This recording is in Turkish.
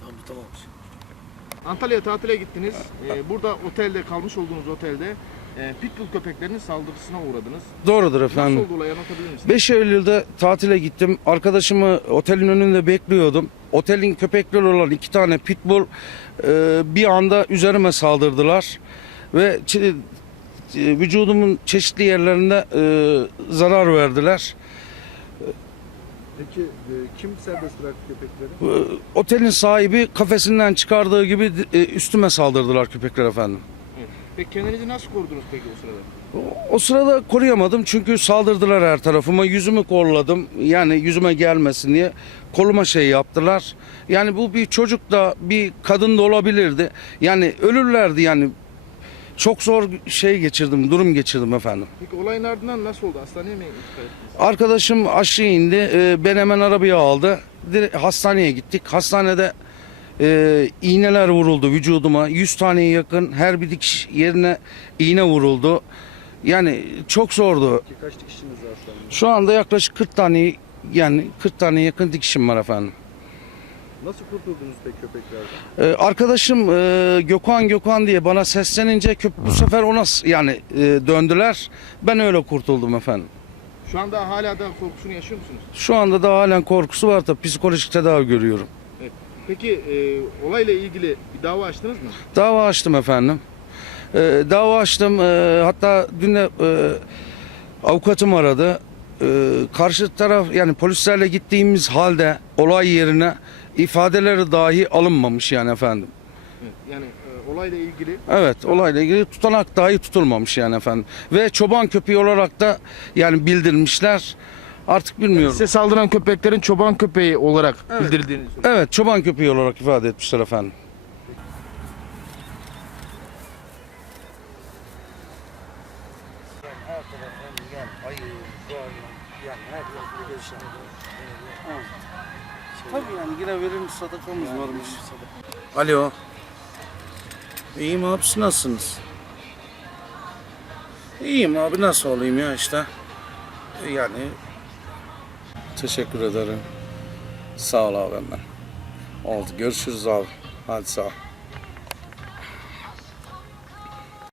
Tamam. Antalya'ya tatile gittiniz. Ee, burada otelde kalmış olduğunuz otelde e, pitbull köpeklerinin saldırısına uğradınız. Doğrudur Nasıl efendim. oldu olay anlatabilir misiniz? 5 Eylül'de tatile gittim. Arkadaşımı otelin önünde bekliyordum. Otelin köpekleri olan iki tane pitbull e, bir anda üzerime saldırdılar. Ve çe- e, vücudumun çeşitli yerlerinde e, zarar verdiler. Peki e, kim serbest bıraktı köpekleri? E, otelin sahibi kafesinden çıkardığı gibi e, üstüme saldırdılar köpekler efendim. Peki kendinizi nasıl korudunuz peki o sırada? O- O sırada koruyamadım çünkü saldırdılar her tarafıma. Yüzümü kolladım. Yani yüzüme gelmesin diye koluma şey yaptılar. Yani bu bir çocuk da bir kadın da olabilirdi. Yani ölürlerdi yani. Çok zor şey geçirdim, durum geçirdim efendim. Peki olayın ardından nasıl oldu? Hastaneye mi intikal ettiniz? Arkadaşım aşağı indi. e, Ben hemen arabaya aldı. Direkt hastaneye gittik. Hastanede e, iğneler vuruldu vücuduma. 100 taneye yakın her bir dikiş yerine iğne vuruldu. Yani çok zordu. Kaç dikişiniz var hastanede? Şu anda yaklaşık 40 tane yani 40 tane yakın dikişim var efendim. Nasıl kurtuldunuz peki köpeklerden? Ee, arkadaşım e, Gökhan Gökhan diye bana seslenince köp bu sefer ona yani e, döndüler. Ben öyle kurtuldum efendim. Şu anda hala da korkusunu yaşıyor musunuz? Şu anda da halen korkusu var da psikolojik tedavi görüyorum. Peki e, olayla ilgili bir dava açtınız mı? Dava açtım efendim. Ee, dava açtım. Ee, hatta dün de e, avukatım aradı. Ee, karşı taraf yani polislerle gittiğimiz halde olay yerine ifadeleri dahi alınmamış yani efendim. Evet. Yani e, olayla ilgili Evet olayla ilgili tutanak dahi tutulmamış yani efendim. Ve çoban köpeği olarak da yani bildirmişler. Artık bilmiyorum. size saldıran köpeklerin çoban köpeği olarak bildirildiğini söylüyor. Evet çoban köpeği olarak ifade etmişler efendim. Her taraftan yan, ayı, yani her tarafı gelişen. Tabii yani yine verilmiş sadakamız varmış. Alo. İyiyim abi siz nasılsınız? İyiyim abi nasıl olayım ya işte. Yani teşekkür ederim. Sağ ol abi benden. Oldu görüşürüz abi. Hadi sağ ol.